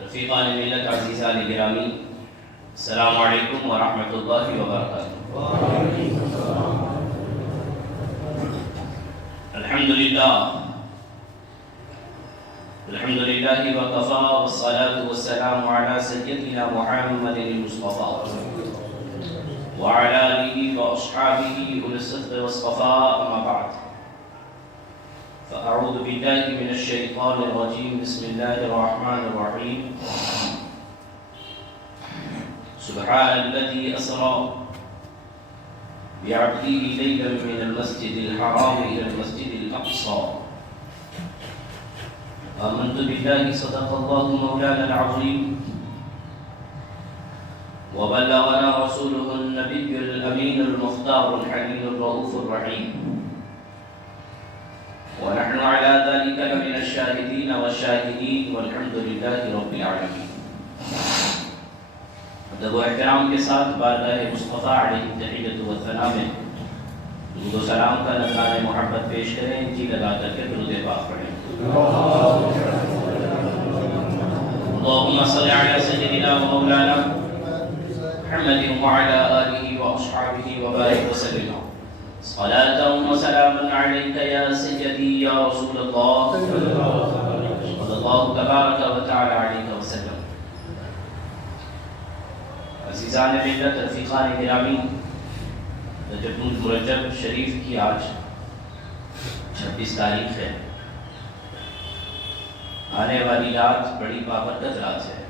رفیقان ملت عزیزان گرامی، السلام علیکم ورحمۃ اللہ وبرکاتہ۔ الحمد للہ وکفا والصلاة والسلام علی سیدنا محمد المصطفى وعلى آلہ واصحابہ اولي الصدق والصفاء، اما بعد فأعوذ بالله من الشيطان الرجيم، بسم الله الرحمن الرحيم. سبحان الذي أسرى بعبده ليلا من المسجد الحرام إلى المسجد الأقصى. آمنت بالله صدق الله مولانا العظيم، وبلغنا رسوله النبي الأمين المختار الحليم الرؤوف الرحيم، ونحن على ذلك لمن الشاهدين والشاهدين، والحمد لله رب العالمين. ادب و احترام کے ساتھ بارگاہ مصطفیٰ علیہ تحیت و ثنا میں درود و سلام کا نذرانہ محبت پیش کریں، جی لگا کر کے درود پاک پڑھیں۔ اللهم صل على سيدنا ومولانا محمد وعلى آله وأصحابه وبارك وسلم صلاة وسلاما عليك يا سيدي يا رسول الله صلى الله تبارك وتعالى عليك وسلم۔ عزیزان ملت، رفیقان گرامی، رجب المرجب شریف کی آج 26 تاریخ ہے۔ آنے والی رات بڑی بابرکت رات ہے۔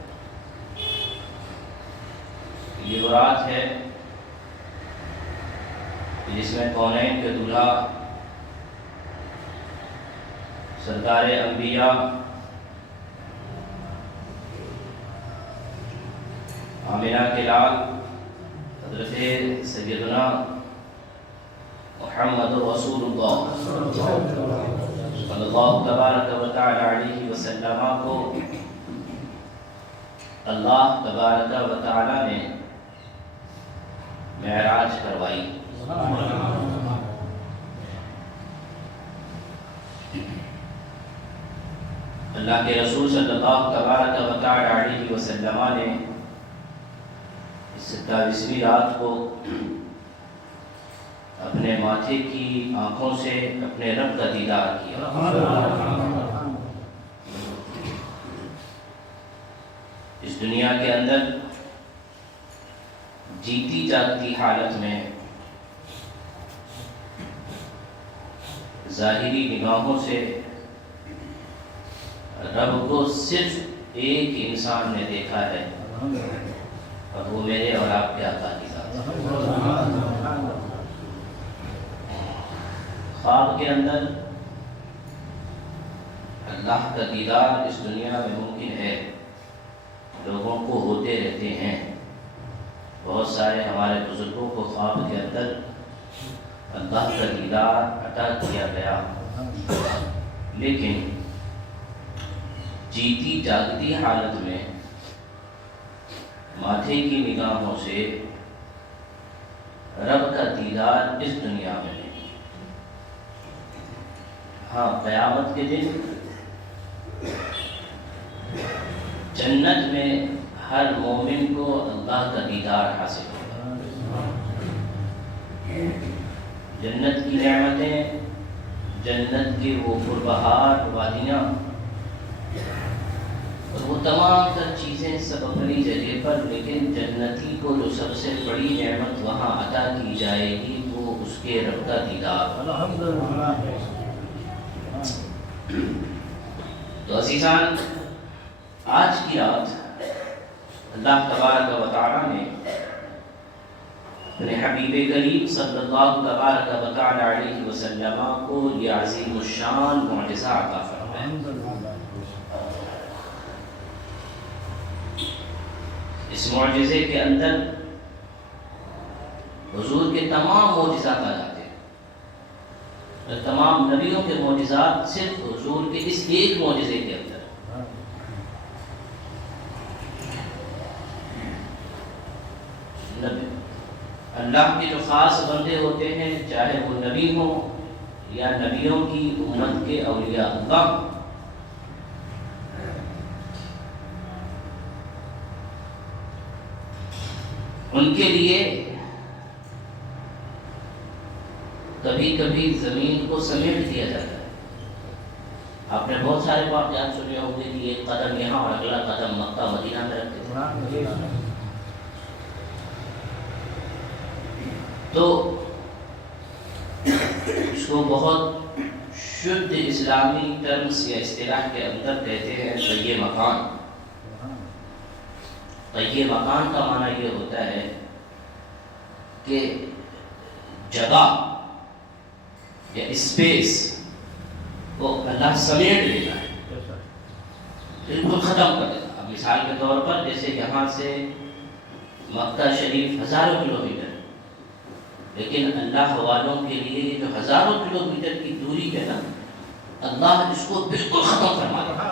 یہ وہ رات ہے جس میں کونین کے دولہا سرکار انبیاء آمنہ کے لال حضرت سیدنا محمد رسول اللہ صلی اللہ تبارک و تعالی علیہ وسلم کو اللہ تبارک و تعالی نے معراج کروائی۔ اللہ کے رسول صلی اللہ تبارک و تعالی علیہ وسلم نے 27ویں رات کو اپنے ماتھے کی آنکھوں سے اپنے رب کا دیدار کیا۔ اس دنیا کے اندر جیتی جاگتی حالت میں ظاہری نگاہوں سے رب کو صرف ایک انسان نے دیکھا ہے، اور وہ میرے اور آپ کے آقا کی ذات ہے۔ خواب کے اندر اللہ کا دیدار اس دنیا میں ممکن ہے، لوگوں کو ہوتے رہتے ہیں۔ بہت سارے ہمارے بزرگوں کو خواب کے اندر اللہ کا دیدار عطا کیا گیا، لیکن جیتی جاگتی حالت میں ماتھے کی نگاہوں سے رب کا دیدار اس دنیا میں نہیں۔ ہاں، قیامت کے دن جنت میں ہر مومن کو اللہ کا دیدار حاصل ہوگا۔ جنت کی نعمتیں، جنت کی وہ پربہار وادیاں اور وہ تمام تر چیزیں سب اپنی جگہ پر، لیکن جنتی کو جو سب سے بڑی نعمت وہاں عطا کی جائے گی وہ اس کے رب کا دیدار۔ تو عزیزان، آج کی رات اللہ تبارک و تعالی نے اپنے حبیب کریم صلی اللہ تبارک و تعالی علیہ وسلم کو یہ عظیم الشان معجزہ عطا فرمایا۔ اس معجزے کے اندر حضور کے تمام معجزات آ جاتے ہیں، اور تمام نبیوں کے معجزات صرف حضور کے اس ایک معجزے کے اندر۔ اللہ کے جو خاص بندے ہوتے ہیں، چاہے وہ نبی ہوں یا نبیوں کی امت کے اولیاء اللہ، ان کے لیے کبھی کبھی زمین کو سمیٹ دیا جاتا ہے. آپ نے بہت سارے واقعات سنے ہوں گے کہ ایک قدم یہاں اور اگلا قدم مکہ مدینہ میں رکھتے تھے. تو اس کو بہت شدھ اسلامی ٹرمز یا اصطلاح کے اندر کہتے ہیں طی مکان. طی مکان کا معنی یہ ہوتا ہے کہ جگہ یا اسپیس کو اللہ سمیٹ لیتا ہے, بالکل ختم کر دیتا. اب مثال کے طور پر جیسے یہاں سے مکہ شریف ہزاروں کلومیٹر, لیکن اللہ والوں کے لیے جو ہزاروں کلومیٹر کی دوری ہے نا, اللہ اس کو بالکل ختم فرما دیتا.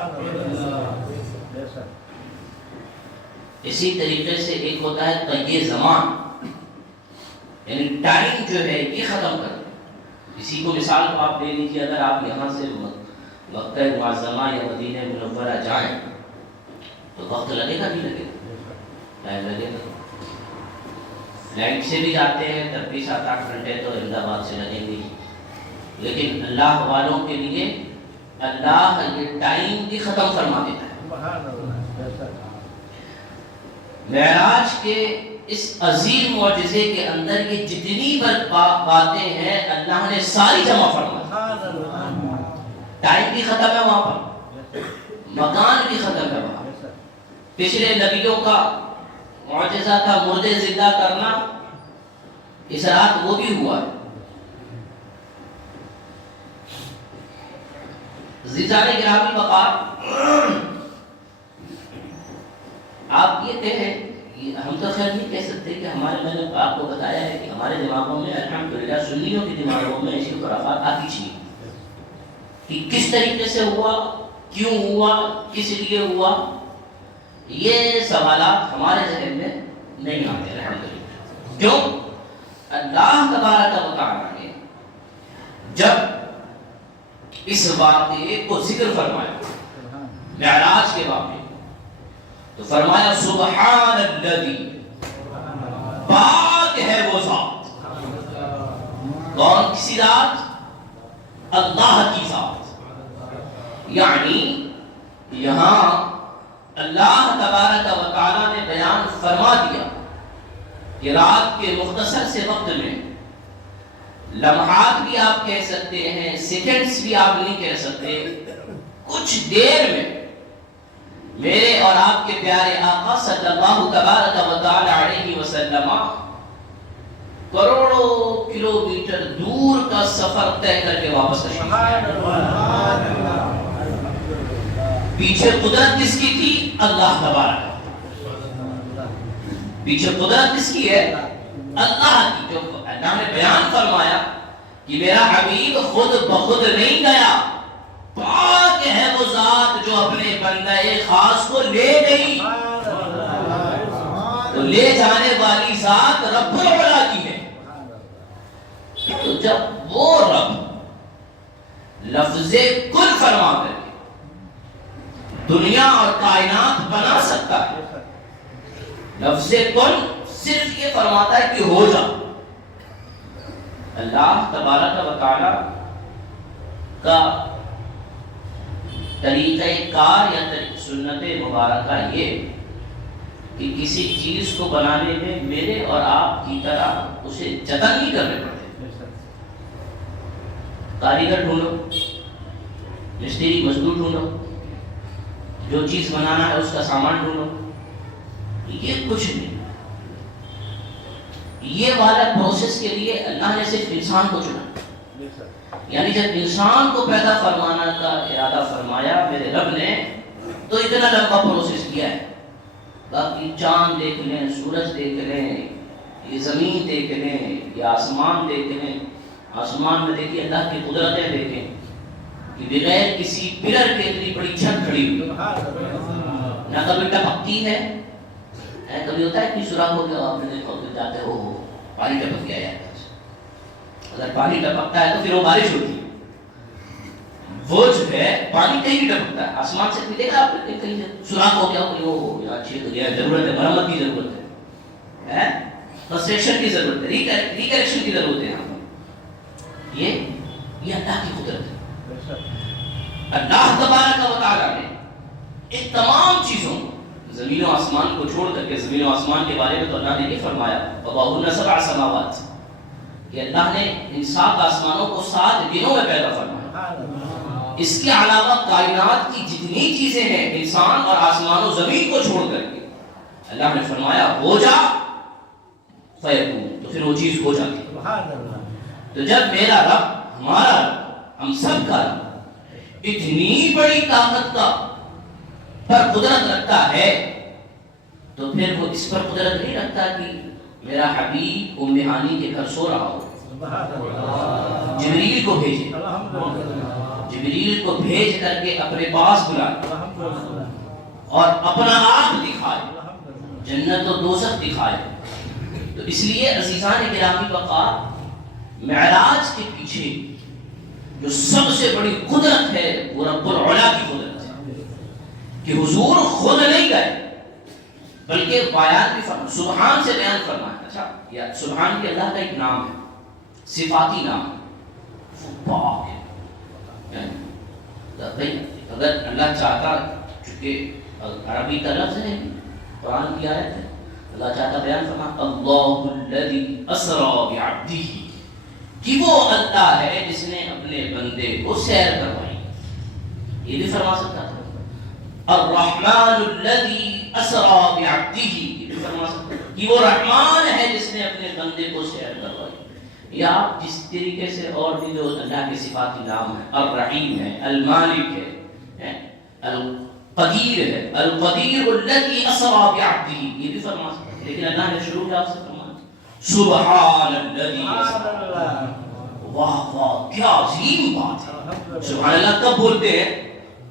اسی طریقے سے ایک ہوتا ہے طی زمان, یعنی ٹائم جو ہے یہ ختم کر. اسی کو مثال کو آپ لے لیجیے, اگر آپ یہاں سے مکہ معظمہ یا مدینہ منورہ جائیں تو وقت لگے گا نہیں لگے گا؟ ٹائم لگے گا. فلائٹ سے بھی جاتے ہیں تب بھی 7-8 گھنٹے تو احمد آباد سے لگیں گے. لیکن اللہ والوں کے لیے اللہ یہ ٹائم بھی ختم فرما دیتا ہے. معراج کے اس عظیم معجزے کے اندر یہ جتنی باتیں ہیں اللہ نے ساری جمع فرما. ٹائم بھی ختم ہے وہاں پر, مکان بھی ختم ہے وہاں. پچھلے نبیوں کا معجزہ تھا مردے زندہ کرنا, اس رات وہ بھی ہوا ہے. عزیزان گرامی وقار, آپ یہ کہیں, ہم تو خیر نہیں کہہ سکتے کہ ہمارے, میں نے آپ کو بتایا ہے کہ ہمارے دماغوں میں الحمدللہ سنیوں کے دماغوں میں ایسی خرافات آتی چاہیے کہ کس طریقے سے ہوا, کیوں ہوا, کس لیے ہوا. یہ سوالات ہمارے ذہن میں نہیں آتے الحمدللہ. کیوں؟ اللہ تبارک و تعالی نے جب اس واقعے کو ذکر فرمایا معراج کے واقعے, تو فرمایا سبحان الذی, پاک ہے وہ ذات. کون کسی ذات؟ اللہ کی ذات. یعنی یہاں اللہ تبارک و تعالی نے بیان فرما دیا کہ رات کے مختصر سے وقت میں, لمحات بھی آپ کہہ سکتے ہیں, سیکنڈز بھی آپ نہیں کہہ سکتے, کچھ دیر میں میرے اور آپ کے پیارے آقا صلی اللہ تبارک و تعالی علیہ وسلم کروڑوں کلومیٹر دور کا سفر طے کر کے واپس تشریف لائے. پیچھے قدرت کس کی تھی؟ اللہ تبارک. پیچھے قدرت کس کی ہے؟ اللہ کی. جو اللہ نے بیان فرمایا کہ میرا حبیب خود بخود نہیں گیا, پاک ہے وہ ذات جو اپنے بندہ خاص کو لے گئی. تو لے جانے والی ذات رب العلا کی ہے. تو جب وہ رب لفظ کل فرما کر دنیا اور کائنات بنا سکتا ہے, لفظ کل صرف یہ فرماتا ہے کہ ہو جا. اللہ تبارک و تعالی کا طریقہ کار یا سنت مبارکہ یہ کہ کسی چیز کو بنانے میں میرے اور آپ کی طرح اسے جتن نہیں کرنے پڑتے. کاریگر ڈھونڈو, مستری مزدور ڈھونڈو, جو چیز بنانا ہے اس کا سامان ڈھونڈو, یہ کچھ نہیں. یہ والا پروسیس کے لیے اللہ نے صرف انسان کو چنا. یعنی جب انسان کو پیدا فرمانا کا ارادہ فرمایا میرے رب نے, تو اتنا لمبا پروسیس کیا ہے. باقی چاند دیکھ لیں, سورج دیکھ لیں, یہ زمین دیکھ لیں, یہ آسمان دیکھ لیں. آسمان میں دیکھیے اللہ کی قدرتیں دیکھیں کہ بغیر کسی پلر کے اتنی بڑی چھت کھڑی ہوئی, نہ کبھی ٹپکتی ہے. کبھی ہوتا ہے کہ سوراخ ہو گیا, آپ نے دیکھا جاتے ہو پانی ٹپک گیا ہے. اگر پانی ٹپکتا ہے تو پھر وہ بارش ہوتی ہے. وہ جو ہے پانی کہیں بھی ٹپکتا ہے. آسمان سے بھی دیکھا آپ نے کہیں سوراخ ہو گیا, وہ اچھی ضرورت ہے, مرمت کی ضرورت ہے. کنسٹرکشن کی ضرورت ہے، ریکریکشن کی ضرورت ہے یہاں پر. یہ اللہ کی قدرت ہے. اللہ تبارک و تعالیٰ نے ان تمام چیزوں زمین و آسمان کو چھوڑ کر کے، زمین و آسمان کے بارے میں تو اللہ نے یہ فرمایا وَبَهُنَّ سَبْعَ سَمَاوَاتٍ کہ اللہ نے ان 7 آسمانوں کو 7 دنوں میں پیدا فرمایا. اس کے علاوہ کائنات کی جتنی چیزیں ہیں انسان اور آسمان و زمین کو چھوڑ کر کے اللہ نے فرمایا ہو جا فیکون، تو پھر وہ چیز ہو جاتی ہے. تو جب میرا رب، ہمارا رب، ہم سب کا رب اتنی بڑی طاقت کا پر قدرت رکھتا ہے تو پھر وہ اس پر قدرت نہیں رکھتا کہ میرا حبیب ام ہانی کے گھر سو رہا ہو، جبریل کو بھیجے، جبریل کو بھیج کر کے اپنے پاس بلائے اور اپنا آپ دکھائے، جنت و دوزخ دکھائے. تو اس لیے عزیزان گرامی وقار، معراج کے پیچھے جو سب سے بڑی قدرت ہے وہ رب العلا کی قدرت ہے کہ حضور خود نہیں گئے بلکہ بیان بھی فرمایا، سبحان سے بیان فرمایا. اچھا، یا سبحان بھی اللہ کا ایک نام ہے، صفاتی نام ہے، پاک ہے. اگر اللہ چاہتا، چونکہ عربی کا لفظ ہے، قرآن کی آیت ہے، اللہ چاہتا بیان فرمایا اللہ الذی اسری بعبدہ، کہ وہ اللہ ہے جس نے اپنے بندے کو سیر کروائی. یہ بھی فرما سکتا تھا الرحمن الذی اسری بعبدہ، یہ بھی فرما سکتا تھا کہ وہ رحمان ہے جس نے اپنے بندے کو سیر کروائی. یا آپ جس طریقے سے اور بھی جو اللہ کے صفاتی نام ہے، الرحیم ہے، المالک ہے، القدیر ہے، القدیر الذی اسری بعبدہ، یہ بھی فرما سکتا ہے. لیکن اللہ نے شروع کیا سے فرمایا سبحان الذی اسری. واہ واہ، کیا عظیم بات ہے. سبحان اللہ کب بولتے ہیں؟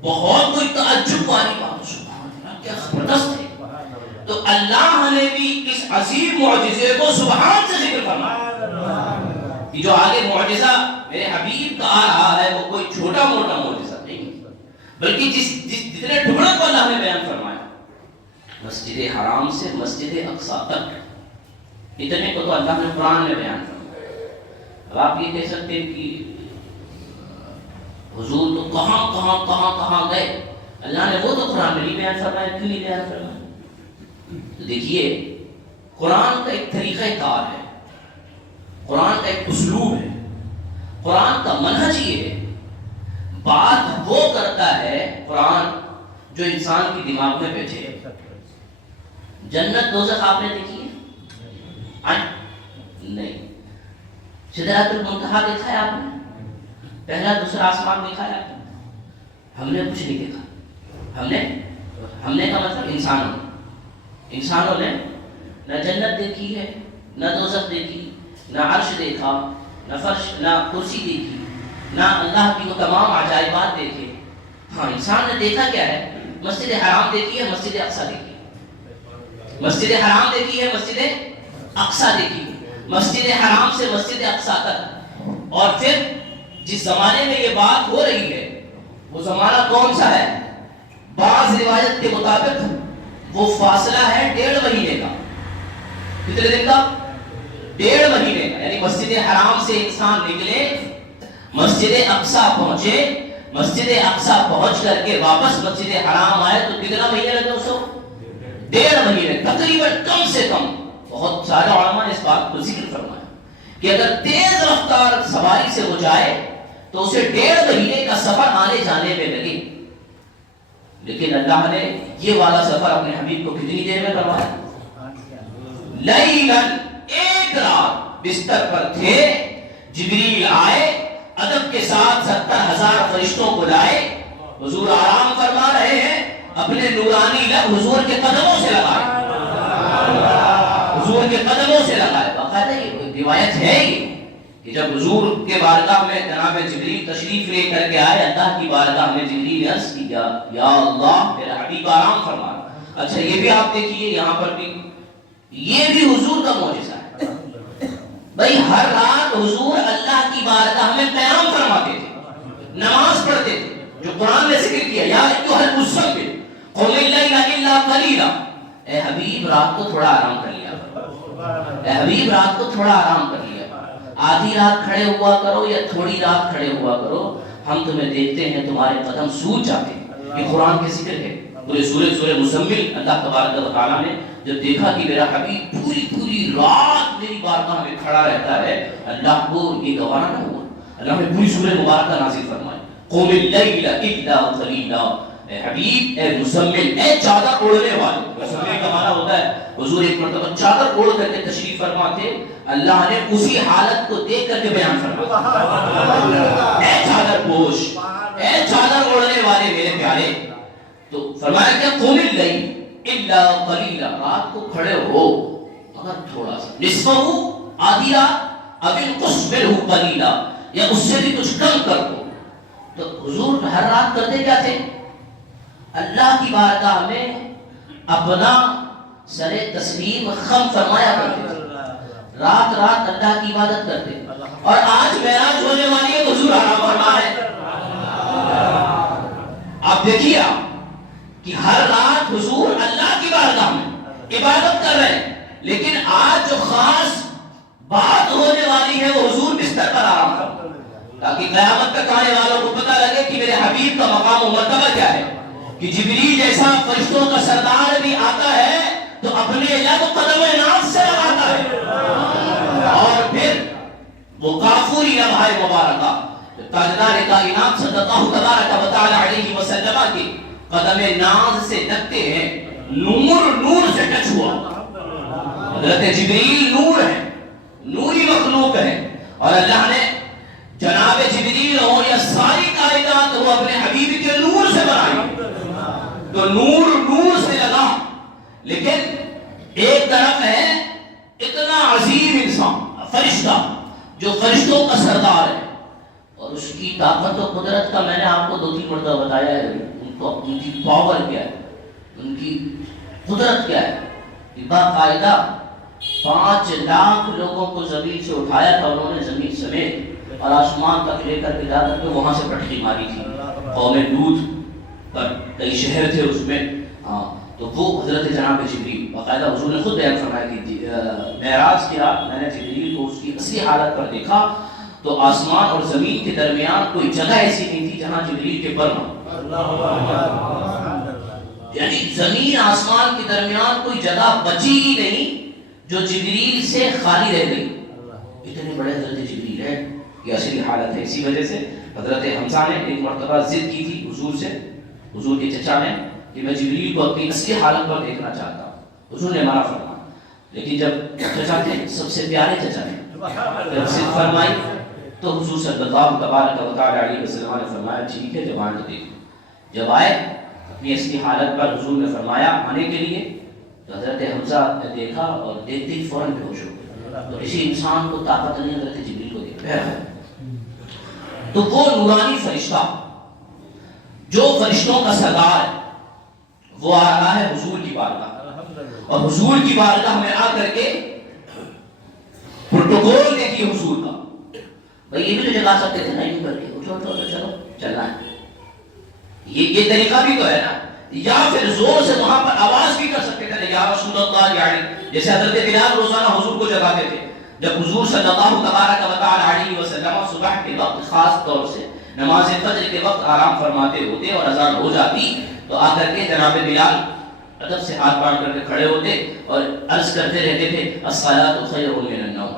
بہت کوئی تعجب والی بات، سبحان اللہ کیا زبردست ہے. تو اللہ نے بھی اس عظیم معجزے کو سبحان سے ذکر فرمایا کہ جو آگے معجزہ میرے حبیب کا آ رہا ہے وہ کوئی چھوٹا موٹا معجزہ نہیں، بلکہ جتنے ٹکڑوں کو اللہ نے بیان فرمایا، مسجد حرام سے مسجد اقصی تک، اتنے کو تو اللہ نے قرآن میں بیان فرمایا. اب آپ یہ کہہ سکتے ہیں کہ حضور تو کہاں گئے، اللہ نے وہ تو قرآن میں نہیں بیان فرمایا، کیوں نہیں بیان فرمایا؟ تو دیکھیے، قرآن کا ایک طریقہ کار ہے، قرآن کا ایک اسلوب ہے، قرآن کا منہج یہ ہے. بات وہ کرتا ہے قرآن جو انسان کی دماغ میں بیٹھے. جنت دوزخ آپ نے دیکھی ہے؟ نہیں. سدرۃ المنتہا دیکھا ہے آپ نے؟ پہلا دوسرا آسمان دیکھا ہے آپ نے؟ ہم نے کچھ نہیں دیکھا. ہم نے کا مطلب انسانوں نے نہ جنت دیکھی ہے، نہ دوزخ دیکھی، نہ عرش دیکھا، نہ فرش، نہ کرسی دیکھی، نہ اللہ کی وہ تمام عجائبات دیکھے. ہاں، انسان نے دیکھا کیا ہے؟ مسجد حرام دیکھی ہے، مسجد اقصی دیکھی ہے. مسجد حرام دیکھی ہے، مسجد اقصی دیکھی ہے. مسجد حرام سے مسجد اقصی تک. اور پھر جس زمانے میں یہ بات ہو رہی ہے وہ زمانہ کون سا ہے؟ بعض روایت کے مطابق وہ فاصلہ ہے 1.5 مہینے کا. کتنے دن کا؟ 1.5 مہینے کا. یعنی مسجد حرام سے انسان نکلے، مسجد اقصی پہنچے، مسجد اقصی پہنچ کر کے واپس مسجد حرام آئے تو کتنا مہینے لگے اس کو؟ 1.5 مہینے تقریباً. کم سے کم بہت سارے علماء نے اس بات کو ذکر فرمایا کہ اگر تیز رفتار سواری سے ہو جائے تو اسے 1.5 مہینے کا سفر آنے جانے میں لگے. لیکن اللہ نے یہ والا سفر اپنے حبیب کو کتنی دیر میں کروایا؟ لیلاً، ایک رات بستر پر تھے، جبریل آئے، ادب کے ساتھ 70,000 فرشتوں کو لائے، حضور آرام فرما رہے ہیں، اپنے نورانی لب حضور کے قدموں سے لگائے، حضور کے قدموں سے لگائے. باقاعدہ یہ کوئی روایت ہے یہ کہ جب حضور کے بارگاہ میں جناب جبریل تشریف لے کر کے آئے، اللہ کی بارگاہ میں جبریل نے عرض کیا یا اللہ میرا حبیب آرام فرما. اچھا، یہ بھی آپ دیکھیے یہاں پر بھی یہ بھی حضور کا معجزہ ہے. بھائی ہر رات حضور اللہ کی بارگاہ میں قیام فرماتے تھے، نماز پڑھتے تھے، جو قرآن نے ذکر کیا یا ایھا المزمل قم اللیل الا قلیلا. اے حبیب رات کو تھوڑا آرام کر لیا. اے حبیب رات کو تھوڑا آرام کر لیا، آدھی رات کھڑے ہوا کرو یا تھوڑی رات کھڑے ہوا کرو، ہم تمہیں دیکھتے ہیں تمہارے قدم سوج جاتے ہیں۔ یہ قرآن کے ذکر ہے۔ پورے سورہ مزمل اللہ تبارک و تعالیٰ نے جب دیکھا کہ میرا حبیب پوری رات میری بارگاہ میں کھڑا رہتا ہے، اللہ کو یہ گوارا نہ ہوا، اللہ نے پوری سورہ مبارکہ نازل فرمائی، قم اللیل الا قلیلا، اے حبیب، اے مزمل، اے چادر اوڑھنے والے۔ مزمل کا معنی ہوتا ہے حضور ایک مرتبہ چادر اوڑھ کر کے تشریف فرما تھے، اللہ نے اسی حالت کو دیکھ کر کے بیان فرمایا، اے چادر پوش، اے چادر اوڑھنے والے میرے پیارے۔ تو فرمایا کہ قم اللیل الا قلیلا، رات کو کھڑے ہو مگر تھوڑا سا، نصفہ آدھی رات، اب انقص منہ قلیلا، یا اس سے بھی کچھ کم کر دو۔ تو حضور ہر رات کرتے کیا تھے؟ اللہ کی بارگاہ میں اپنا سر تسلیم خم فرمایا کرتے تھے، رات رات اللہ کی عبادت کرتے۔ اور آج معراج ہونے والی ہے تو حضور آرام فرما رہے ہیں۔ آپ دیکھیے آپ کہ ہر رات حضور اللہ کی بارگاہ میں عبادت کر رہے ہیں، لیکن آج جو خاص بات ہونے والی ہے وہ حضور بستر پر آرام کر، تاکہ قیامت تک آنے والوں کو پتہ لگے کہ میرے حبیب کا مقام و مرتبہ کیا ہے، کہ جبریل جیسا فرشتوں کا سردار بھی آتا ہے تو اپنے لب قدم ناز سے لگاتا ہے، اور پھر وہ کافوری لمحہ مبارکہ تاجدار کائنات صلی اللہ تبارک و تعالی علیہ وسلم کی قدم ناز سے لگتے ہیں، نور سے ٹچ ہوا۔ حضرت جبریل نور ہے، نوری مخلوق ہے، اور اللہ نے جناب جبریل ہو یا ساری کائنات ہو اپنے حبیب کے نور سے بنائی، تو نور سے لگا۔ لیکن ایک طرف ہے اتنا عظیم انسان، فرشتہ جو فرشتوں کا سردار ہے، اور اس کی طاقت و قدرت کا میں نے آپ کو 2-3 مرتبہ بتایا ہے، ان کی پاور کیا ہے، ان کی قدرت کیا ہے، کہ باقاعدہ 5 لاکھ لوگوں کو زمین سے اٹھایا تھا انہوں نے، زمین سمیت، اور آسمان تک لے کر کے جا کر کے وہاں سے پٹخی ماری تھی قوم لوط پر، کئی شہر تھے اس میں، تو وہ حضرت جناب جبریل باقاعدہ حضور نے خود بیان فرمایا کہ معراج کی رات میں نے جبریل کو اس کی اصلی حالت پر دیکھا تو آسمان اور زمین کے درمیان کوئی جگہ ایسی نہیں تھی جہاں جبریل کے پر نہ، یعنی زمین آسمان کے درمیان کوئی جگہ بچی ہی نہیں جو جبریل سے خالی رہ گئی، اتنے بڑے حضرت جبریل ہے، یہ اصلی حالت ہے۔ اسی وجہ سے حضرت حمزہ نے ایک مرتبہ ضد کی تھی حضور سے، حضور کے چچا نے، کہ میں جبریل کو اپنی اصلی حالت پر دیکھنا چاہتا ہوں، حضور نے منع فرمایا، لیکن جب چچا تھے سب سے پیارے چچا نے جب ضد فرمائی تو حضور صلی اللہ تبارک و تعالی علیہ وسلم نے فرمایا ٹھیک ہے جب آئیں تو دیکھو۔ جب آئے اپنی اصلی حالت پر حضور نے فرمایا آنے کے لیے، تو حضرت حمزہ نے دیکھا اور دیکھتے ہی فوراً بے ہوش ہو گئے، تو اسی انسان کو طاقت نہیں حضرت جبریل کو دیکھا۔ تو وہ نورانی فرشتہ جو فرشتوں کا سردار ہے وہ آ رہا ہے حضور کی بارگاہ، اور حضور کی بارگاہ میں آ کر کے پروٹوکول دیکھیے حضور کا، بھئی یہ بھی تو جگا سکتے تھے نا، یوں کر کے اٹھو چلو چلنا ہے، یہ طریقہ بھی تو ہے نا، یا پھر زور سے وہاں پر آواز بھی کر سکتے تھے یا رسول اللہ، یعنی جیسے حضرت بلال روزانہ حضور کو جگاتے تھے، جب حضور صلی اللہ تبارک و تعالی علیہ وسلم صبح کے وقت خاص طور سے نماز فجر کے وقت آرام فرماتے ہوتے اور اذان ہو جاتی تو آ کر کے جناب بلال ادب سے ہاتھ باندھ کر کے کھڑے ہوتے اور عرض کرتے رہتے تھے الصلاۃ خیر من النوم،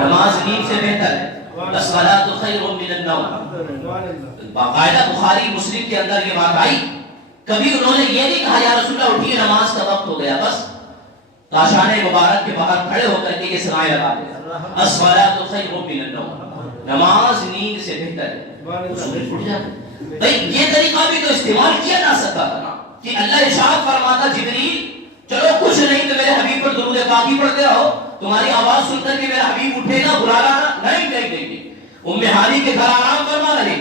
نماز نیند سے بہتر ہے، الصلاۃ خیر من النوم۔ باقاعدہ بخاری مسلم کے اندر یہ بات آئی، کبھی انہوں نے یہ نہیں کہا یا رسول اللہ اٹھیے نماز کا وقت ہو گیا، بس کاشان مبارک کے باہر کھڑے ہو کر کے یہ سنائے لگا دے الصلاۃ خیر من النوم، نماز نیند سے بہتر ہے۔ بھئی یہ طریقہ بھی تو استعمال کیا جا سکتا تھا نا، کہ اللہ ارشاد فرماتا جبریل چلو کچھ نہیں تو میرے حبیب پر درود پاکی پڑھتے رہو، تمہاری آواز سن کر کے میرا حبیب اٹھے گا بلا لانا نہیں، ام ہانی کے گھر آرام فرما رہے،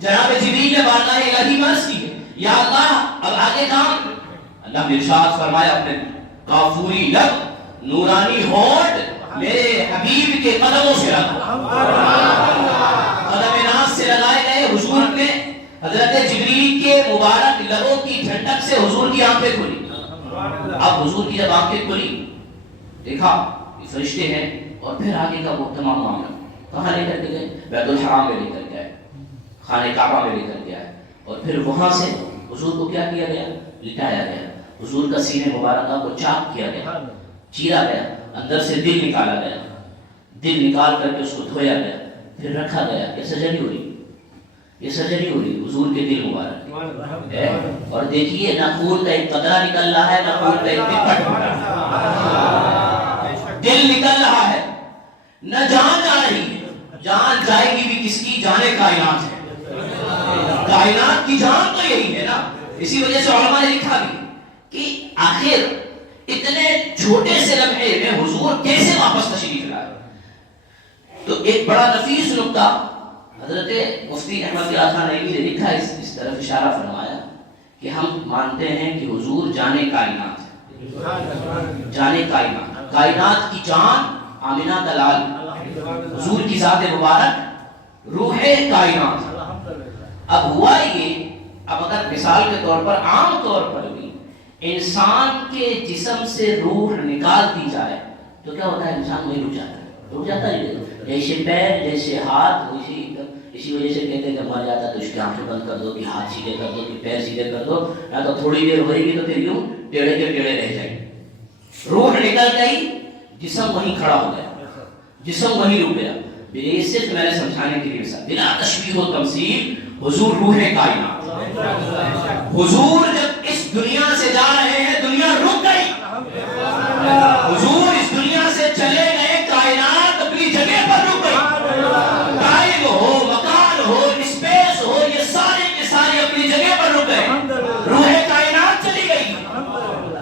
جناب جبریل نے بارگاہ الہی میں عرض کی ہے یا اللہ اب آگے کام، اللہ نے ارشاد فرمایا اپنے کافوری لب نورانی ہونٹ میرے حبیب کے قدموں سے لگا، قدم ناز سے لگائے گئے، حضور نے حضرت جبریل کے مبارک لبوں کی ٹھنڈک سے حضور کی آنکھیں کھلی۔ اب حضور کی جب آنکھیں کھلی دیکھا فرشتے ہیں، اور پھر آگے کا وہ تمام معاملہ کہاں لے کر کے گئے؟ بیت الحرام میں لے کر کے آئے، خانہ کعبہ میں لے کر کے آئے، اور پھر وہاں سے حضور کو کیا کیا گیا؟ لٹایا گیا، حضور کا سینے مبارکہ کو چاک کیا گیا، چیرا گیا، اندر سے دل نکالا گیا، دل نکال کر کے اس کو دھویا گیا، پھر رکھا گیا۔ یہ سرجری ہو رہی، یہ سرجری ہو رہی حضور کے دل مبارک ہے، اور دیکھیے نہ خون کا ایک قطرہ نکل رہا ہے، نہ خون کا ایک ٹپا ٹوٹ رہا ہے، دل نکل رہا ہے، نہ جان جا رہی ہے، جان جائے گی بھی کس کی؟ جانے کائنات ہے، کائنات کی جان تو یہی ہے نا۔ اسی وجہ سے علماء نے لکھا بھی کہ آخر اتنے چھوٹے سے لمحے میں حضور کیسے واپس تشریف لائے؟ تو ایک بڑا نفیس نکتہ حضرت مفتی احمد یار خان نعیمی نے لکھا، اس طرف اشارہ فرمایا کہ ہم مانتے ہیں کہ حضور جانے کائنات ہے، جانے کائنات، کائنات کی جان آمنہ کا لال، حضور کی ذات مبارک روح کائنات۔ اب ہوا یہ، اب اگر مثال کے طور پر عام طور پر بھی انسان کے جسم سے روح نکال دی جائے تو کیا ہوتا ہے؟ انسان وہی رک جاتا ہے، رک جاتا ہے، جیسے پیر جیسے ہاتھ، اسی وجہ سے کہتے ہیں کہ مر جاتا ہے تو اس کی آنکھیں بند کر دو، کہ ہاتھ سیدھے کر دو، کہ پیر سیدھے کر دو، یا تو تھوڑی دیر ہوئے گی تو پھر یوں ٹیڑھے کے ٹیڑھے رہ جائیں گے۔ روح نکل گئی، جسم وہیں کھڑا ہو گیا، جسم وہیں رک گیا۔ یہ صرف میں نے سمجھانے کے لیے مثال، بلا تشبیہ و تمثیل حضور روح کائنات۔ حضور جب اس دنیا سے جا رہے ہیں دنیا رک گئی، حضور اس دنیا سے چلے گئے کائنات اپنی جگہ پر رک گئی، ٹائم ہو، مکان ہو، اسپیس ہو، یہ سارے کے سارے اپنی جگہ پر رک گئے، روح کائنات چلی گئی،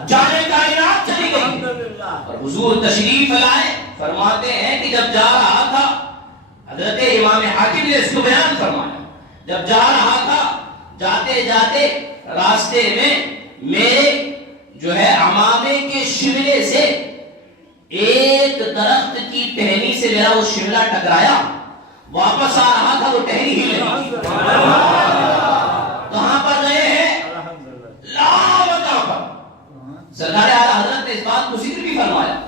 جانے کائنات چلی گئی، اور حضور تشریف لائے۔ فرماتے ہیں کہ جب جا رہا تھا، حضرت امام حاکم نے اس کو بیان فرمایا، جب جا رہا تھا جاتے جاتے راستے میں میرے جو ہے عمامے کے شملے سے ایک درخت کی ٹہنی سے میرا وہ شملہ ٹکرایا، واپس آ رہا تھا وہ ٹہنی ہی لگی، کہاں پر گئے ہیں؟ لاوطن پر۔ سرکار اعلیٰ حضرت نے اس بات کو ذکر بھی فرمایا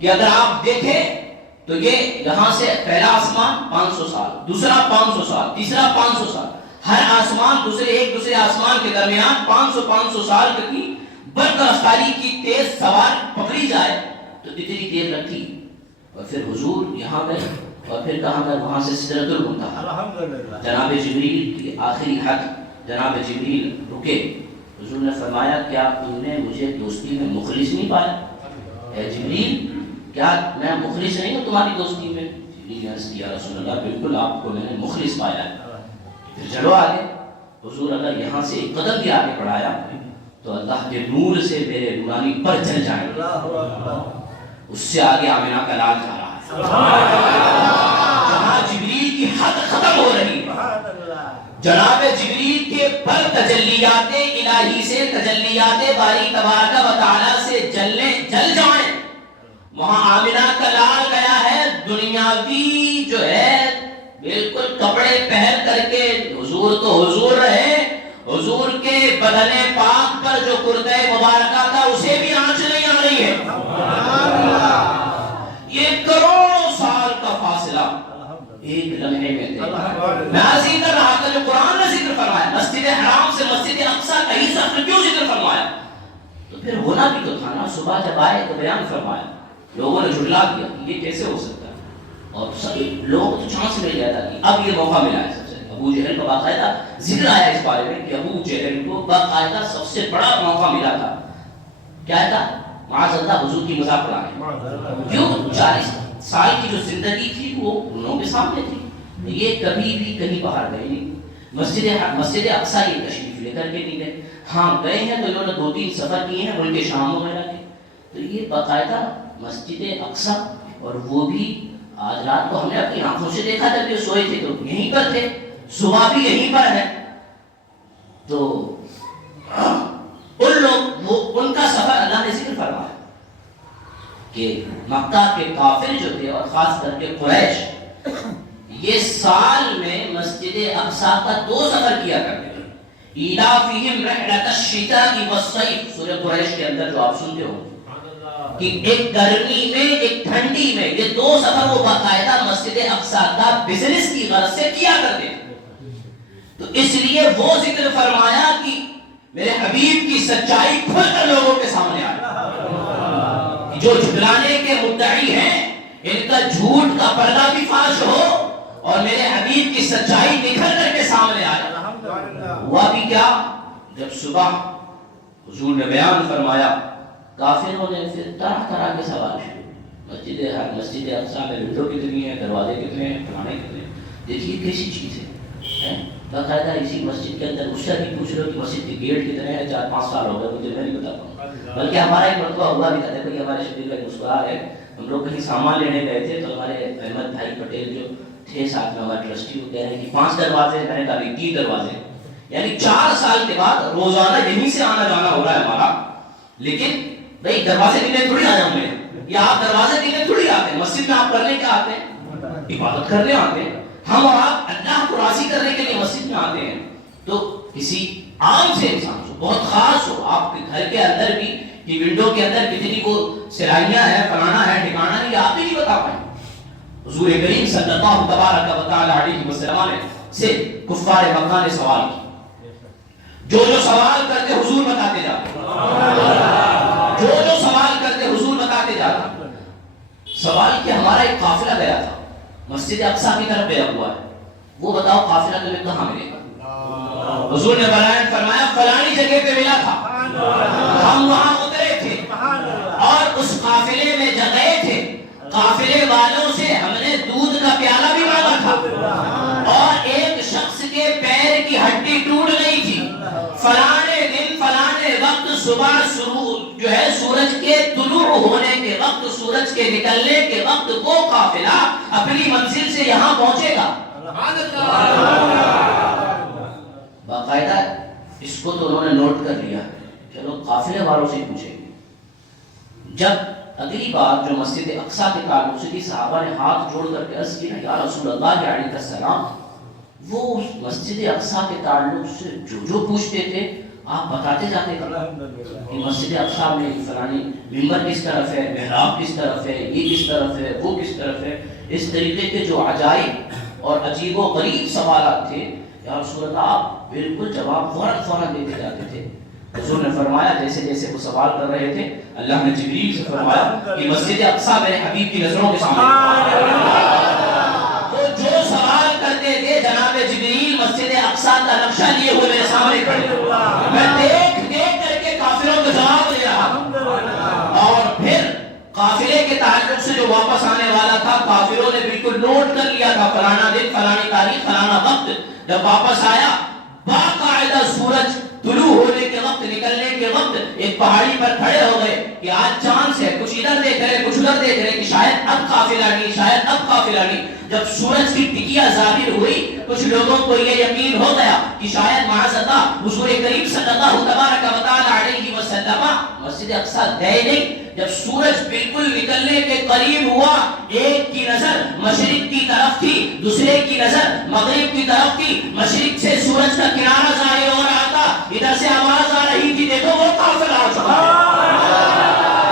کہ اگر آپ دیکھیں تو یہ یہاں سے پہلا آسمان 500 سال، دوسرا 500 سال، تیسرا 500 سال، ہر آسمان ایک دوسرے آسمان کے درمیان 500 سال کی برق رفتاری کی تیز سوار پکڑی جائے تو اتنی دیر لگتی، اور پھر حضور یہاں گئے، اور پھر کہاں گئے؟ وہاں سے سدرۃ المنتہا، جناب جبریل کی آخری حد، جناب جبریل رکے، حضور نے فرمایا کیا تم نے مجھے دوستی میں مخلص نہیں پایا؟ اے جبریل کیا میں مخلص نہیں ہوں تمہاری دوستی میں؟ جبریل عرض کیا رسول اللہ بالکل آپ کو میں نے مخلص پایا ہے۔ پھر چلو آگے، حضور اگر یہاں سے ایک قدم بھی آگے بڑھایا تو اللہ کے نور سے میرے نورانی پر چل جائیں گے، اس سے آگے آمنہ کا لال جا رہا ہے، جہاں جبریل کی حد ختم ہو رہی ہے، جناب جبریل کے پر تجلیات الہی سے، تجلیات باری تبارک و تعالی سے جل جائیں، وہاں آمنہ کا لال گیا ہے، دنیاوی جو ہے بالکل کپڑے پہن کر کے حضور تو حضور رہے، حضور کے بدن پاک پر جو کرتے مبارکہ تھا اسے بھی آنچ نہیں آ رہی ہے، یہ کروڑوں سال کا فاصلہ ایک لمحے میں تھے۔ میں عزیز کر رہا تھا جو قرآن نے ذکر فرمایا، مسجد حرام سے مسجد اقصیٰ کا ہی سفر کیوں ذکر فرمایا؟ تو پھر ہونا بھی تو تھا نا، صبح جب آئے تو بیان فرمایا، لوگوں نے جھٹلا دیا کہ یہ کیسے ہو سکتا ہے، اور سبھی لوگوں کو تو چانس مل گیا تھا کہ اب یہ موقع ملا ہے سب سے۔ ابو جہل کا باقاعدہ ذکر آیا اس بارے میں کہ ابو جہل کو باقاعدہ سب سے بڑا موقع ملا تھا، کیا تھا؟ معاذ اللہ حضور کی مذاق اڑانے، جو 40 سال کی جو زندگی تھی وہ انہوں کے سامنے تھی، یہ کبھی بھی کہیں باہر گئے نہیں، مسجد اقصیٰ یہ تشریف لے کر کے نہیں گئے، ہاں گئے ہیں تو انہوں نے 2-3 سفر کیے ہیں ملک شام وغیرہ کے، تو یہ باقاعدہ مسجد اقصیٰ، اور وہ بھی آج رات کو ہم نے اپنی آنکھوں سے دیکھا جب یہ سوئے تھے تو یہیں پر تھے، صبح بھی یہیں پر ہے، تو ان لوگ ان کا سفر اللہ نے ذکر فرمایا کہ مکہ کے کافر جو تھے اور خاص کر کے قریش یہ سال میں مسجد اقصیٰ کا 2 سفر کیا کرتے تھے، ایلافہم رحلۃ الشتاء والصیف، سورہ قریش کے اندر جو آپ سنتے ہو، کہ ایک گرمی میں ایک ٹھنڈی میں یہ 2 سفر وہ باقاعدہ مسجد اقصی کا بزنس کی غرض سے کیا کرتے تھے. تو اس لیے وہ ذکر فرمایا کہ میرے حبیب کی سچائی کھل کر لوگوں کے سامنے آئی. جو جھٹلانے کے مدعی ہیں ان کا جھوٹ کا پردہ بھی فاش ہو اور میرے حبیب کی سچائی نکھر کر کے سامنے آئے. ہوا بھی کیا؟ جب صبح حضور نے بیان فرمایا کافروں نے پھر طرح طرح کے سوال شروع. مسجد اقصی میں ونڈو کتنی ہے، دروازے کتنے ہیں، پرانے کتنے ہیں. دیکھیے کیسی چیز ہے. باقاعدہ اسی مسجد کے اندر اس سے بھی پوچھ رہے کہ مسجد کے گیٹ کتنے ہیں. 4-5 سال ہو گئے مجھے میں نہیں بتا پاؤں. بلکہ ہمارا ایک مرتبہ ہوا بھی تھا کہ ہمارے شبیر بھائی مسکرا ہے. ہم لوگ کہیں سامان لینے گئے تھے تو ہمارے احمد بھائی پٹیل جو تھے ساتھ میں ہمارے ٹرسٹی، وہ کہہ رہے ہیں کہ 5 دروازے. میں نے کہا 3 دروازے. یعنی 4 سال کے بعد روزانہ یہیں سے آنا جانا ہو رہا ہے ہمارا. لیکن بھائی دروازے کتنے تھوڑی آ جاؤں میں، یا آپ دروازے کتنے تھوڑی آتے ہیں. مسجد میں آپ کرنے کیا آتے ہیں؟ عبادت کرنے آتے ہیں. ہم اور آپ اللہ کو راضی کرنے کے لیے مسجد میں آتے ہیں. تو کسی عام سے انسان کو بہت خاص ہو آپ کے گھر کے اندر بھی کہ ونڈو کے اندر کتنی کو سلائیاں ہیں، فلانا ہے، ٹھکانا نہیں، آپ بھی نہیں بتا پائیں. حضور کریم صلی اللہ تبارک و تعالی علیہ وسلم نے سے کفار مکہ نے سوال کی. جو سوال کرتے حضور بتاتے جاتے، جو سوال کرتے حضور بتاتے جاتے. سوال کہ ہمارا ایک قافلہ گیا تھا، مسجد اقصی کی طرف گیا ہوا ہے، وہ بتاؤ قافلہ تمہیں کہاں ملے گا؟ حضور نے بیان فرمایا فلانی جگہ پہ ملا تھا، ہم وہاں اترے تھے اور اس قافلے میں جگہ تھے. قافلے والوں سے ہم نے دودھ کا پیالہ بھی مانگا تھا اور ایک شخص کے پیر کی ہڈی ٹوٹ گئی تھی. فلانے دن فلانے وقت صبح جو ہے سورج کے طلوع ہونے کے وقت، سورج کے نکلنے کے وقت وہ قافلہ اپنی منزل سے یہاں پہنچے گا. باقاعدہ اس کو تو انہوں نے نوٹ کر لیا. چلو قافلے والوں سے پوچھیں گے. جب اگلی بات جو مسجد اقصی کے تعلق سے صحابہ نے ہاتھ جوڑ کر کے عرض کی نا یا رسول اللہ علیہ السلام، وہ اس مسجد اقصی کے تعلق سے جو پوچھتے تھے آپ بتاتے جاتے تھے کہ مسجد اقصی میں فلانی ممبر کس طرف ہے، محراب کس طرف ہے، یہ کس طرف ہے، وہ کس طرف ہے. اس طریقے کے جو عجائب اور عجیب و غریب سوالات تھے یا رسول اللہ آپ بالکل جواب فوراً دیتے جاتے تھے. حضور نے فرمایا جیسے جیسے وہ سوال کر رہے تھے اللہ نے جبریل سے فرمایا کہ مسجد اقصی میرے حبیب کی نظروں کے سامنے. تو جو سوال کرتے تھے جناب جبریل مسجد اقصی کا نقشہ لیے ہوئے میرے سامنے کھڑے، میں دیکھ کر کے کافروں کا جواب دے رہا. اور پھر قافلے کے تعلق سے جو واپس آنے والا تھا کافروں نے بالکل نوٹ کر لیا تھا فلانا دن فلانی تاریخ فلانا وقت. جب واپس آیا باقاعدہ سورج طلوع ہونے کے وقت نکلنے کے وقت ایک پہاڑی پر کھڑے ہو گئے کہ آج چاند سے کچھ ادھر دیکھ رہے کچھ ادھر دیکھ رہے کہ شاید اب قافلہ نہیں، شاید اب قافلہ نہیں. جب سورج کی ٹکیا ظاہر ہوئی کچھ لوگوں کو یہ یقین ہو گیا کہ شاید معاذ اللہ حضور کریم صلی اللہ تبارک و تعالی علیہ وسلم مسجد اقصی گئے نہیں. جب سورج بالکل نکلنے کے قریب ہوا ایک کی نظر مشرق کی طرف تھی، دوسرے کی نظر مغرب کی طرف تھی. مشرق سے سورج کا کنارہ ظاہر ہو رہا تھا، ادھر سے آواز آ رہی تھی دیکھو وہ قافلہ آ چکا ہے،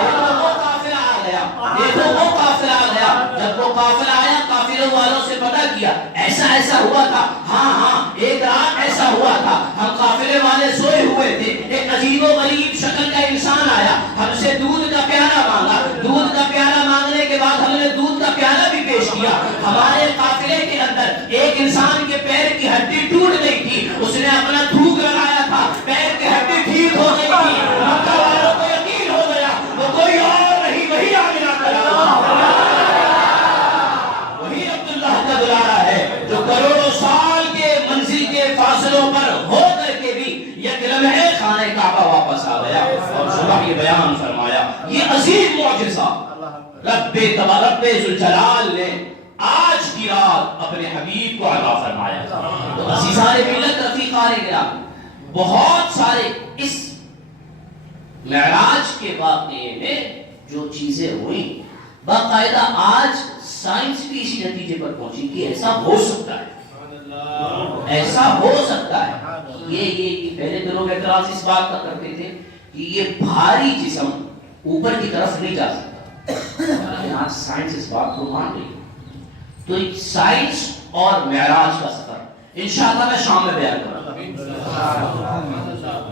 دیکھو وہ قافلہ آ گیا، دیکھو وہ قافلہ آ گیا. جب وہ قافلہ آیا قافلوں والوں سے پتہ کیا ایسا ہوا تھا. ہاں ایک رات ایسا ہوا تھا، ہم قافلے والے سوئے ہوئے تھے، ایک عجیب و غریب شکل کا انسان آیا، ہم سے دودھ کا پیالہ مانگا. دودھ کا پیالہ مانگنے کے بعد ہم نے دودھ کا پیالہ بھی پیش کیا. ہمارے قافلے کے اندر ایک انسان کے پیر کی ہڈی ٹوٹ گئی تھی، اس نے اپنا تھوک لگایا تھا، پیر کی ہڈی ٹھیک ہو گئی تھی. مکہ والوں کو یقین ہو گیا وہ کوئی اور نہیں، وہی آمنہ کا وہی عبداللہ کا دلارا ہے جو کروڑوں سال کے منزل کے فاصلوں پر ہو کر کے بھی یک لمحے خانہ کعبہ واپس آ گیا اور صبح یہ بیان فرمایا. یہ عظیم معجزہ رب ذوالجلال نے آج کی رات اپنے حبیب کو عطا فرمایا. تو عزیزان ملت رفیقان کرام بہت سارے اس معراج کے واقعے میں جو چیزیں ہوئیں باقاعدہ آج سائنس بھی اسی نتیجے پر پہنچی کہ ایسا ہو سکتا ہے، ایسا ہو سکتا ہے. یہ پہلے دنوں میں اعتراض اس بات کا کرتے تھے کہ یہ بھاری جسم اوپر کی طرف نہیں جا سکتا، لیکن آج سائنس اس بات کو مان رہی ہے۔ تو ایک سائنس اور معراج کا سفر انشاءاللہ میں شام میں بیان کروں گا۔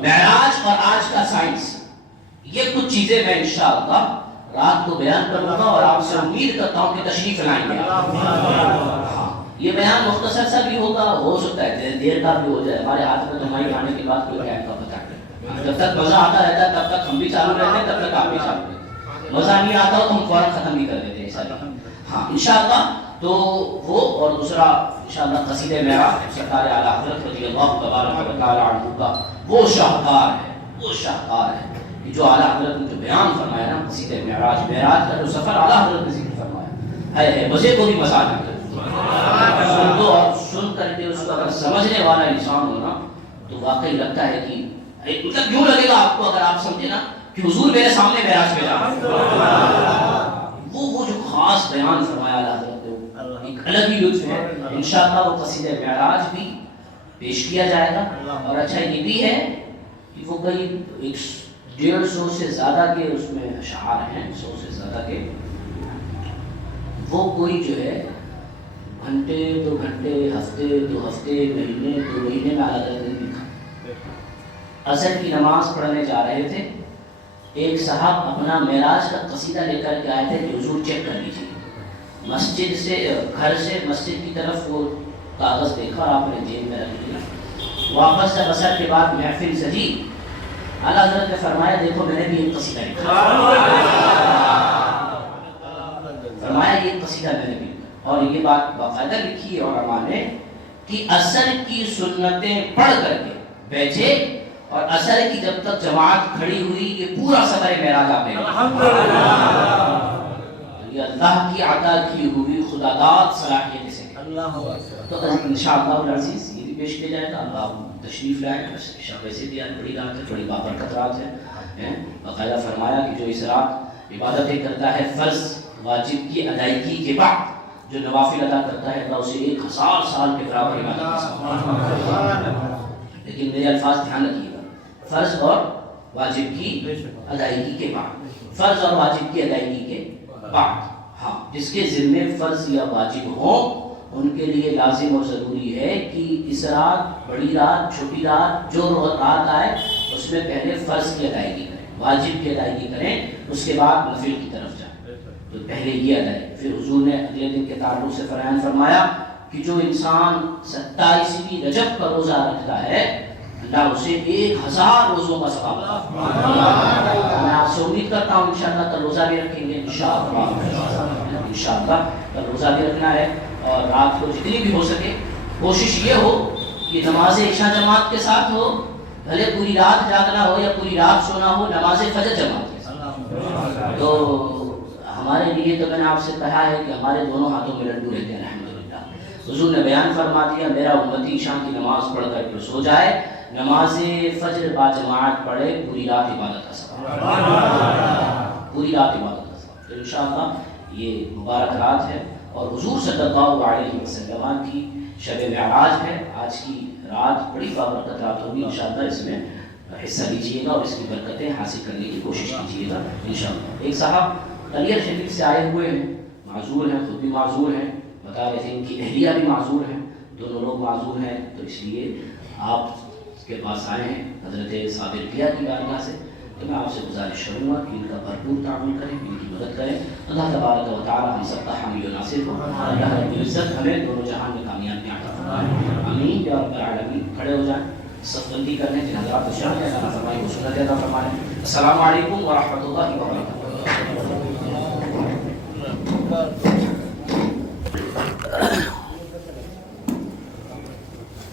معراج اور آج کا سائنس، یہ کچھ چیزیں میں انشاءاللہ رات کو بیان کروں گا اور آپ سے امید کرتا ہوں کہ تشریف لائیں گے۔ یہ بیان مختصر سا بھی ہوگا، ہو سکتا ہے دیر کا بھی ہو جائے، ہمارے ہاتھ میں تو ہماری کھانے کے بعد کوئی ٹائم کا پتہ نہیں، جب تک مزہ آتا رہتا ہے تب تک ہم بھی چالو رہتے ہیں، تب تک آپ بھی چالو رہتے ہیں، مزہ نہیں آتا ہو تو ہم فوراً ختم بھی کر دیتے ہیں ساری۔ ہاں انشاءاللہ تو وہ، اور دوسرا انشاءاللہ قصیدہ معراج سرکار اعلیٰ حضرت رضی اللہ تبارک و تعالی عنہ کا وہ شاہکار ہے، وہ شاہکار ہے کہ جو اعلیٰ حضرت نے جو بیان فرمایا نا قصیدہ معراج، معراج کا جو سفر اعلیٰ حضرت نے ذکر فرمایا ہے مزے کو بھی مزہ آ جاتا ہے، سن دو اور سن کر کے اس کو اگر سمجھنے والا انسان ہو نا تو واقعی لگتا ہے کہ مطلب یوں لگے گا آپ کو، اگر آپ سمجھے نا کہ حضور میرے سامنے معراج پہ جا، وہ جو خاص بیان فرمایا اللہ حضرت نے ایک الگ ہی لطف ہے۔ انشاءاللہ وہ قصیدہ معراج بھی پیش کیا جائے گا، اور اچھا یہ بھی ہے کہ وہ قریب 150 سے زیادہ کے اس میں اشعار ہیں، 100 سے زیادہ کے، وہ کوئی جو ہے گھنٹے 2 گھنٹے، ہفتے 2 ہفتے، مہینے 2 مہینے میں اعلیٰ حضرت نے لکھا۔ عصر کی نماز پڑھنے جا رہے تھے، ایک صاحب اپنا معراج کا قصیدہ لے کر کے آئے تھے کہ حضور چیک کر لیجیے۔ مسجد سے، گھر سے مسجد کی طرف وہ کاغذ دیکھا اور آپ نے جیب میں رکھ لیا۔ واپس جب عصر کے بعد محفل سجی، اعلیٰ حضرت نے فرمایا دیکھو میں نے بھی ایک قصیدہ لکھا، فرمایا یہ قصیدہ میں نے بھی، اور یہ بات باقاعدہ لکھی ہے علماء نے کہ عصر کی سنتیں پڑھ کر کے بیٹھے اور عصر کی جب تک جماعت کھڑی ہوئی یہ پورا سفر معراج آپ نے یہ اللہ کی عطا کی ہوئی خدا داد صلاحیت سے، تو انشاءاللہ العزیز یہ بھی پیش کیا جائے گا۔ اللہ تشریف لائیں، ویسے بھی آج بڑی رات ہے، بڑی بابرکت رات ہے، باقاعدہ فرمایا کہ جو اس رات عبادتیں کرتا ہے فرض واجب کی ادائیگی کے بعد، جو نوافل ادا کرتا ہے اللہ اسے 1000 سال کے برابر عبادت۔ لیکن میرے الفاظ دھیان رکھیے گا، فرض اور واجب کی ادائیگی کے بعد، فرض اور واجب کی ادائیگی کے بعد، ہاں جس کے ذمے فرض یا واجب ہو ان کے لیے لازم اور ضروری ہے کہ اس رات، بڑی رات، چھوٹی رات، جو رات آئے اس میں پہلے فرض کی ادائیگی کریں، واجب کی ادائیگی کریں، اس کے بعد نفل کی طرف جائیں۔ تو پہلے یہ ادائیگی، پھر حضور نے اگلے دن کے تعلق سے فرمایا کہ جو انسان 27ویں رجب کا روزہ رکھتا ہے اللہ اسے 1000 روزوں کا ثواب دیتا ہے۔ میں آپ سے امید کرتا ہوں انشاءاللہ کل روزہ بھی رکھیں گے، انشاءاللہ کل روزہ بھی رکھنا ہے، اور رات کو جتنی بھی ہو سکے کوشش یہ ہو کہ نماز عشاء جماعت کے ساتھ ہو، بھلے پوری رات جاگنا ہو یا پوری رات سونا ہو، نماز فجر جماعت کے ساتھ۔ تو ہمارے لیے تو میں نے آپ سے کہا ہے کہ ہمارے دونوں ہاتھوں میں لڈو رہتے ہیں الحمدللہ۔ حضور نے بیان فرما دیا میرا امتی عشاء کی نماز پڑھ کر سو جائے، نماز فجر با جماعت پڑھے، پوری رات عبادت کا ثواب، پوری رات عبادت کا ثواب۔ تو انشاءاللہ یہ مبارک رات ہے، اور حضور صلی اللہ علیہ وسلم کی شب معراج ہے، آج کی رات بڑی بابرکت رات ہوگی، انشاءاللہ اس میں حصہ لیجیے گا اور اس کی برکتیں حاصل کرنے کی کوشش کیجیے گا انشاءاللہ۔ ایک صاحب کلیر شریف سے آئے ہوئے ہیں، معذور ہیں، خود بھی معذور ہیں، بتا رہے تھے ان کی اہلیہ بھی معذور ہیں، دونوں لوگ معذور ہیں، تو اس لیے آپ کے پاس آئے ہیں حضرت صابر کیا کی بارگاہ سے، تو میں آپ سے گزارش کروں گا کہ ان کا بھرپور تعاون کریں، ان کی مدد کریں۔ اللہ تبارک و تعالی ہم سب کا حامی و ناصر ہو، اللہ رب العزت ہمیں دونوں جہان میں کامیابی عطا فرمائے، آمین یا رب العالمین۔ کھڑے ہو جائیں، صف بندی کرنے جن حضرات کو شرح عطا فرمائے وہ سنت عطا فرمائے۔ السلام علیکم ورحمۃ اللہ وبرکاتہ۔